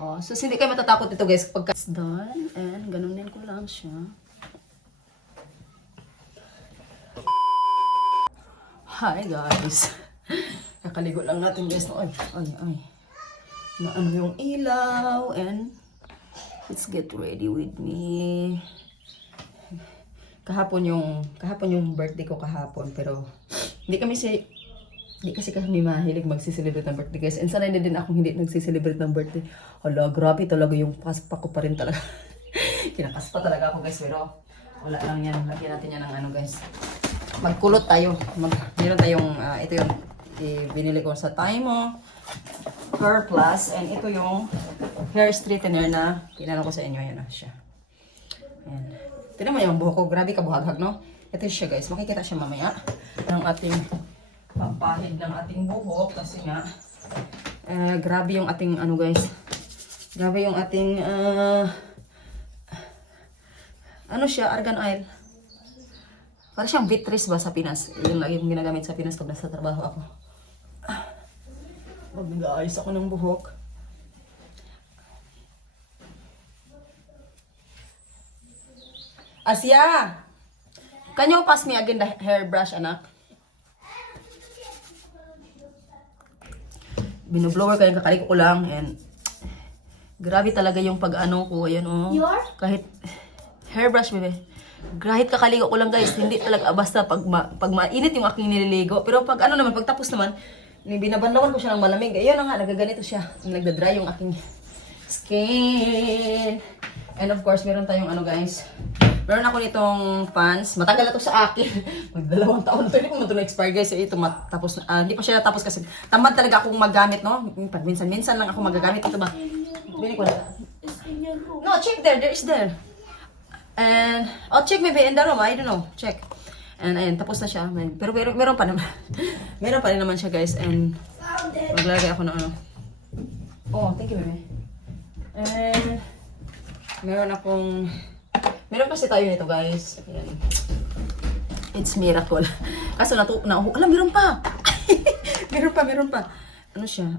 Oo. So, hindi kayo matatakot ito guys pagka it's done. And ganunin ko lang siya. Hi guys. Nakaligo lang natin guys. Ay. Naano yung ilaw. And let's get ready with me. Kahapon yung birthday ko kahapon. Pero hindi kasi kami mahilig magsiselebrate ng birthday guys. And sanay na din akong hindi nagsiselebrate ng birthday. Hala, grabe talaga yung paspa ko pa rin talaga. Kinakaspa talaga ako guys. Pero wala lang yan. Lagyan natin yan ng ano guys. Magkulot tayo. Meron tayong, ito yung binili ko sa Timo Hair Plus. And ito yung hair straightener na pinano ko sa inyo. Yan na siya. Ayan. Tignan mo yung buhok ko. Grabe kabuhaghag, no? Ito siya guys. Makikita siya mamaya. Ng ating papahid ng ating buhok kasi nga grabe yung ating ano guys, grabe yung ating ano siya, argan oil, para siyang Vitris ba sa Pinas. Yun lagi kong ginagamit sa Pinas pag nasa trabaho ako. Pag nag-aayos ako ng buhok. Asya, can you pass me again the hairbrush, anak? Binoblower ko yung kakaliko ko lang. And grabe talaga yung pag-ano ko. Ayan o. Kahit hairbrush, bebe. Kahit kakaliko ko lang guys. Hindi talaga basta pag mainit yung aking nililigo. Pero pag ano naman, pag tapos naman, binabanlawan ko siya ng malamig. Ayun na nga, nagaganito siya. Nagdadry yung aking skin. And of course, meron tayong ano guys. Meron ako nitong pants. Matagal na to sa akin. Mag2 taon na to. Hindi ko naman ito na-expire guys. Ito matapos. Hindi pa siya natapos kasi tamad talaga akong magamit, no? Pag minsan lang ako magagamit. Ito ba? Bili ko na. No, check there. There is there. And, check maybe in the room. I don't know. Check. And ayan, tapos na siya. Pero meron pa naman. Meron pa rin naman siya guys. And maglalagay ako ng ano. Oh, thank you baby. And meron kasi tayo nito guys. Ayan. It's miracle. Kaso alam, meron pa. meron pa. Ano siya?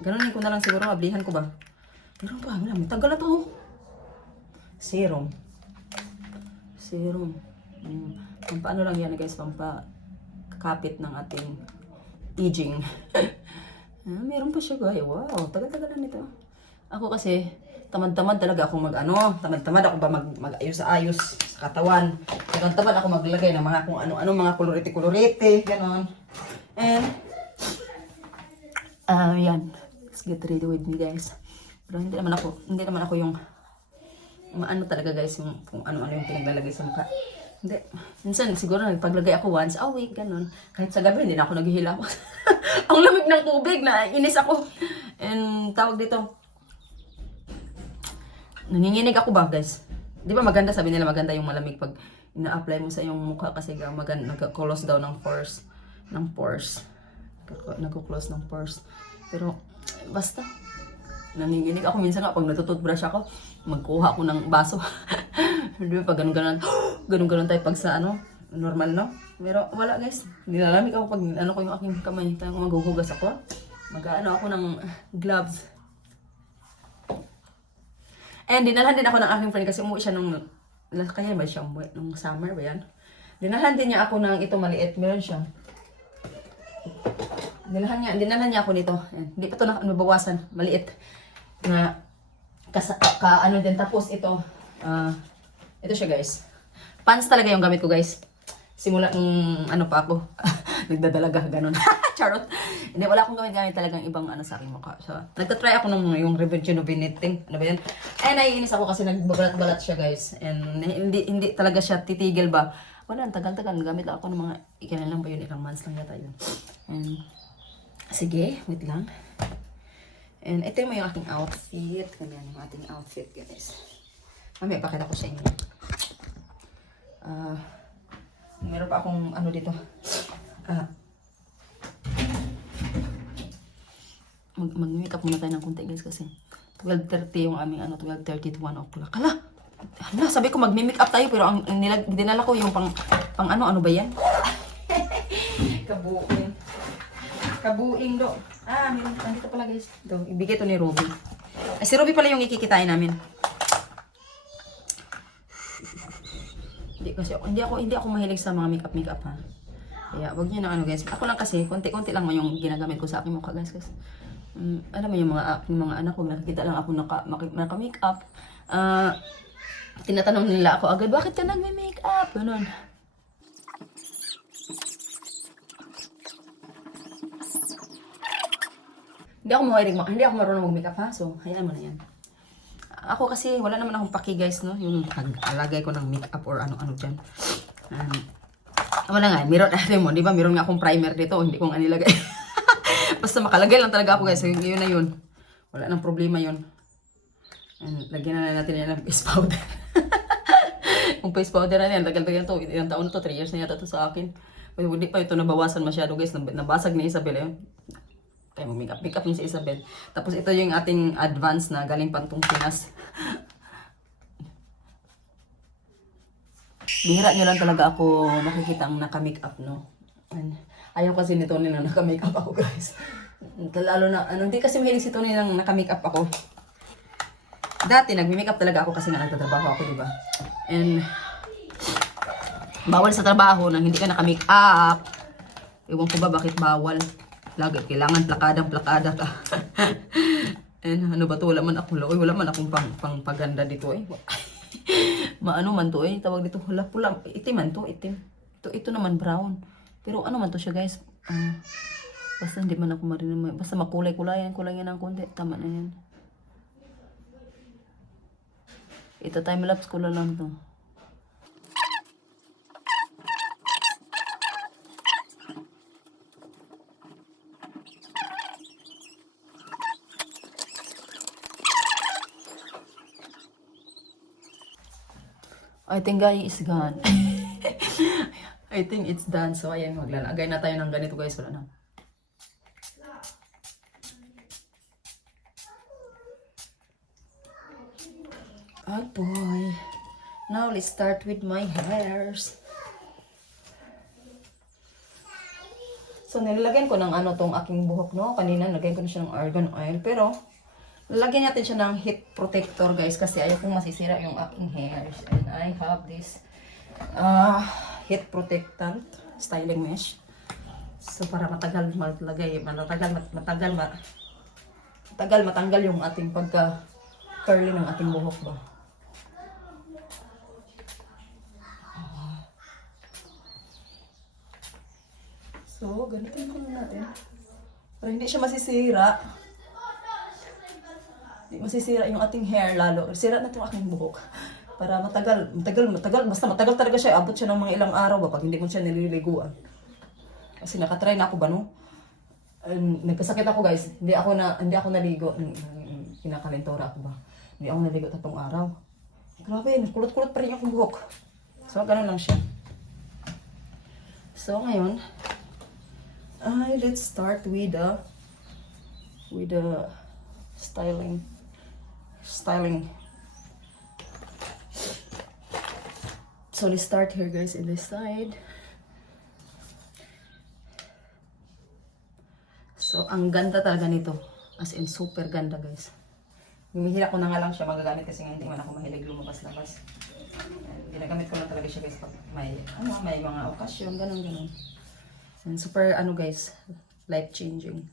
Ganunin ko na lang siguro. Mablihan ko ba? Meron pa. May tagal na to. Serum. Pampaano lang yan guys. Pampakapit ng ating aging. Meron pa siya guys. Wow. Tagal-tagal na nito. Ako kasi tamad-tamad talaga ako tamad-tamad ako ba mag-ayos-ayos sa katawan. Tamad ako maglagay ng mga kung ano-ano, mga kolorete-kolorete, ganon. And, yan. Let's get ready with me, guys. Pero hindi naman ako yung, maano talaga, guys, yung kung ano-ano yung pinaglalagay sa mukha. Hindi. Minsan, siguro nagpaglagay ako once a week, ganon. Kahit sa gabi, hindi na ako naghihilamos. Ang lamig ng tubig, inis ako. And, tawag dito, nanginginig ako ba guys? Di ba maganda, sabi nila maganda yung malamig pag ina-apply mo sa iyong mukha kasi maganda, nag-close daw ng pores. Nag-close ng pores. Pero basta nanginginig ako minsan nga pag natututbrush ako, magkuha ako ng baso. Di ba pag ganun tayo pag sa normal no? Pero wala guys. Nilalamig ako pag ko yung aking kamay. Kaya kung maghuhugas ako, ako ng gloves. And dinalhan din ako ng aking friend kasi umuwi siya kaya ba siya umuwi? Nung summer ba yan? Dinalhan din niya ako ng ito maliit. Meron siya. Dinalhan niya ako nito. Hindi pa ito nabawasan. Maliit. Na, din. Tapos ito. Ito siya guys. Pants talaga yung gamit ko guys. Simula nung pa ako. Nagdadalaga, ganun. Charot. Hindi, wala akong gamit talagang ibang sa aking mukha. So, nagtatry ako yung rejuvenating. Ano ba yan? Eh, naiinis ako kasi nagbabalat-balat siya, guys. And hindi talaga siya titigil ba. Wala, tagal-tagal. Gamit lang ako ng mga, ilan lang ba yun? Ilang months lang yata yun. And, sige, wait lang. And, ito yung aking outfit. Ganyan yung ating outfit, guys. Mamaya, pakita ko sa inyo. Meron pa akong dito. Mag-makeup muna tayo ng konti guys kasi 12:30 yung aming 12:30 to 1 o'clock. Hala, sabi ko mag-makeup tayo pero ang dinala ko yung pang ano ba yan? Kabuing do. Andito pala guys. Ito, ibigay to ni Ruby. Ay, si Ruby pala yung ikikitain namin. Hindi ako mahilig sa mga makeup ha. Kaya wag niyo na ano guys. Ako lang kasi konti-konti lang yung ginagamit ko sa aking mukha guys. Alam mo yung mga anak ko nakikita lang ako naka-makeup. Tinatanong nila ako agad, bakit ka nagme-makeup? Ganun. Hindi ako marunong mag-makeup ha. So, hayaan mo na yan. Ako kasi wala naman akong paki guys, no? Yung pag-alagay ko ng makeup or ano-ano dyan. Wala nga, meron natin mo, di ba? Meron nga akong primer dito, hindi ko nga nilagay. Basta makalagay lang talaga ako guys. So, yun na yun. Wala nang problema yun. And, lagyan na natin yan ng face powder. Yung face powder na yan, tagal-tagal to. Ilang taon na to, 3 years na yata to sa akin. Hindi pa ito nabawasan masyado guys. Nabasag ni Isabel yun. Kaya mag-makeup niya si Isabel. Tapos ito yung ating advance na galing pantong Pinas. Bihira nyo lang talaga ako makikita ang naka-makeup, no? And, ayaw kasi ni Tony na naka-makeup ako, guys. Lalo na, hindi kasi mahilig si Tony nang naka-makeup ako. Dati, nag-makeup talaga ako kasi nga nagtatrabaho ako, diba? And, bawal sa trabaho nang hindi ka naka-makeup. Ewan ko ba bakit bawal. Lagi, kailangan plakada ka. And ano ba to? Wala man akong paganda dito eh. Maano man to eh. Tawag dito, wala pula. Itim man to, itim. Ito naman brown. Pero ano man to siya guys. Basta hindi man ako marunong. Basta makulay-kulayan ng konti. Tama na yan. Ito time-lapse ko lang to. I think guys is gone. I think it's done. So ayan, maglalagay na tayo ng ganito guys. Wala na. Oh boy. Now let's start with my hairs. So nilalagyan ko ng tong aking buhok, no? Kanina nilagyan ko na siya ng argan oil. Pero lalagyan natin siya ng heat protector guys kasi ayaw kong masisira yung aking hairs. And I have this heat protectant styling mesh. So para matagal matanggal yung ating pagka curly ng ating buhok ba. So gamitin ko na natin para hindi siya masisira. Hindi masisira yung ating hair lalo. Sira na itong aking buhok. Para matagal. Basta matagal talaga siya. Abot siya ng mga ilang araw ba pag hindi mo siya nililiguan. Kasi nakatry na ako ba no? Nagkasakit ako guys. Hindi ako naligo. Kinakalentora ako ba? Hindi ako naligo tatong araw. Grabe, kulot-kulot pa rin yung buhok. So, ganun lang siya. So, ngayon, let's start with the styling. So let's start here guys in this side. So ang ganda talaga nito. As in super ganda guys. Humihila ko na nga lang siya magagamit kasi nga hindi man ako mahilig lumabas-labas. Ginagamit ko lang talaga siya guys pag may mga okasyon, ganun. And super guys, life changing.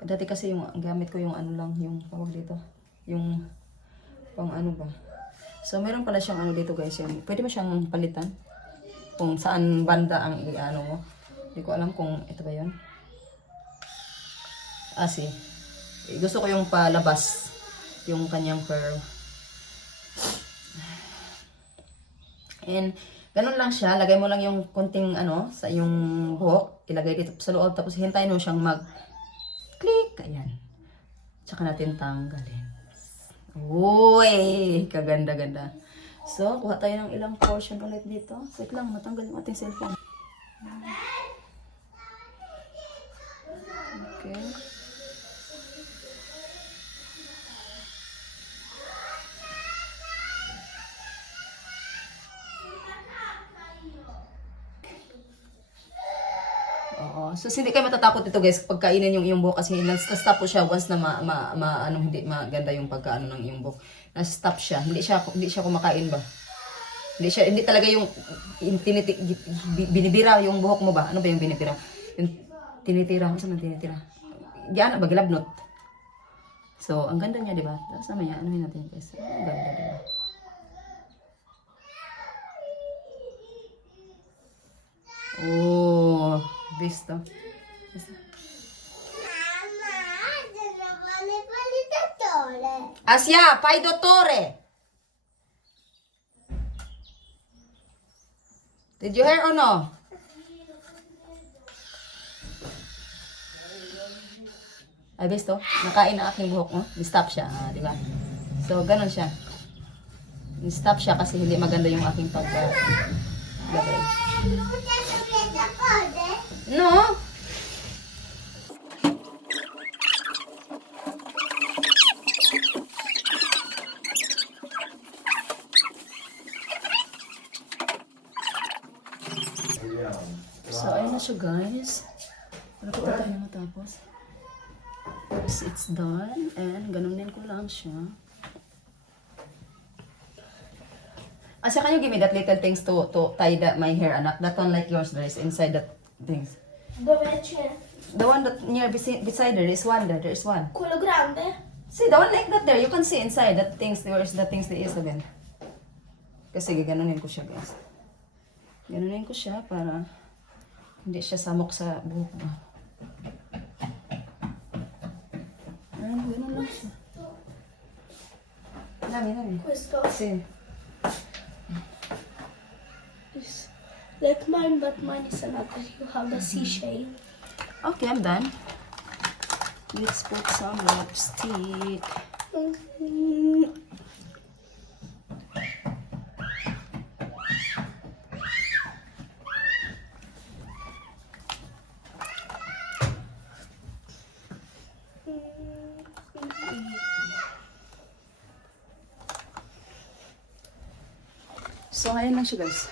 Dati kasi yung gamit ko yung yung tawag dito. Yung pang ba. So meron pala siyang dito guys, yan. Pwede mo siyang palitan. Kung saan banda ang mo. Hindi ko alam kung ito ba 'yon. Gusto ko yung palabas yung kanyang curl. And ganun lang siya, lagay mo lang yung konting sa yung buhok, ilagay dito sa loob tapos hintayin mo siyang mag-click, ayan. Tsaka natin tanggalin. Uy, kaganda-ganda. So, kuha tayo ng ilang portion ulit dito. Wait lang, matanggal yung ating cellphone. Okay. Oo, So, hindi kayo matatakot ito guys, pagkainin yung iyong buhok kasi na-stop po siya once na hindi maganda yung pagkaano ng iyong buhok. Na-stop siya. Hindi siya kumakain ba? Hindi talaga yung binibira yung buhok mo ba? Ano ba yung binibira? Yung tinitira. Saan ang tinitira? Diyan ba? Gilabnot. So, ang ganda niya, di ba? Tapos naman yan, anuhin natin guys. Ang ganda, di ba? Oh, visto. Asia, fai dottore. Did you hear or no? Ay, visto? Nakain ang aking buhok, oh. Ni-stop siya, di ba? So, ganun siya. Ni-stop siya kasi hindi maganda yung aking pag-gabay. No? So, ayun na siya guys. Malapit na tayo matapos. It's done. And ganunin ko lang siya. Asa, can you give me that little things to tie my hair, anak? That one like yours, there is inside that things. The one that near beside there is one there. There is one. Quello grande? See, the one like that there. You can see inside that things. There is the things that is again. Kasi gaganunin ko siya guys. Ganunin ko siya para hindi siya samok sa buhok mo. Ayan, ganun lang siya. Dami. Questo Sì. is like mine, but mine is another. You have the C shade. Okay, I'm done. Let's put some lipstick. So, ayan lang siya guys.